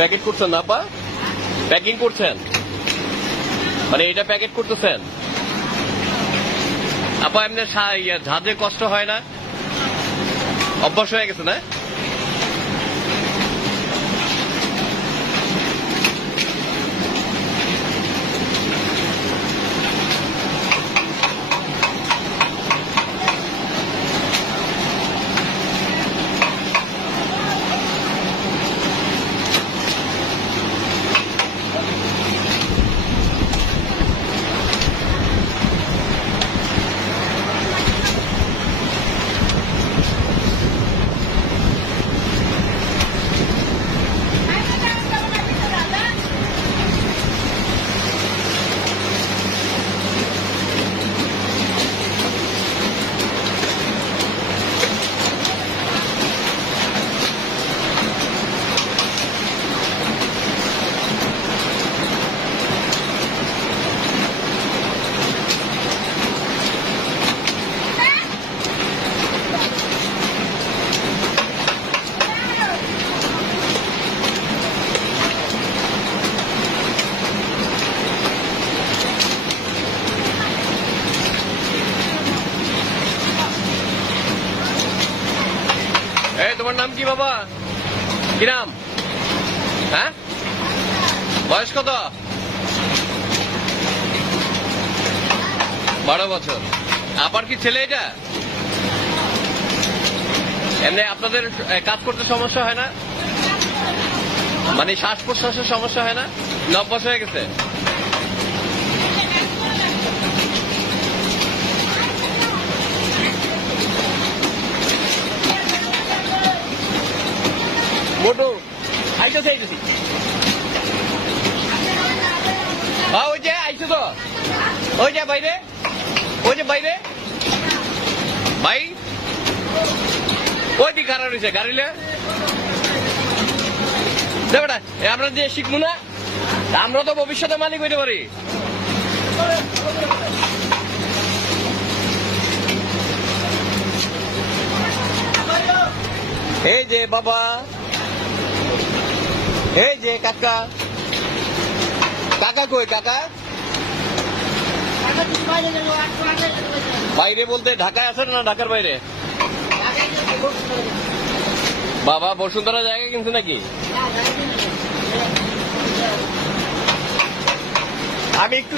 Packet করছেন না আপা? প্যাকিং করছেন? মানে এটা প্যাকেট করতেছেন? আপা এমনি ইয়ে, কষ্ট হয় না? অভ্যাস হয়ে গেছে না? এই, তোমার নাম কি বাবা? কি নাম? হ্যাঁ? বয়স কত? বারো বছর। আবার কি ছেলে এটা? এমনি আপনাদের কাজ করতে সমস্যা হয় না? মানে শ্বাস প্রশ্বাসের সমস্যা হয় না? না অভ্যাস হয়ে গেছে? মোটু আইতেছি আইতেছি হ্যাঁ ওই যে আইছো তো। ওই যে বাইরে ওই যে বাইরে ভাই ওই দিক কারা রয়েছে গাড়িলে বেটা আমরা যে শিখব না? আমরা তো ভবিষ্যতে মালিক হইতে পারি। এই যে বাবা। এই যে কাকা। কাকা কই কাকা? বাইরে বলতে ঢাকায় আছেন না ঢাকার বাইরে? বাবা বসুন্ধরা জায়গা কিনছে নাকি? আমি একটু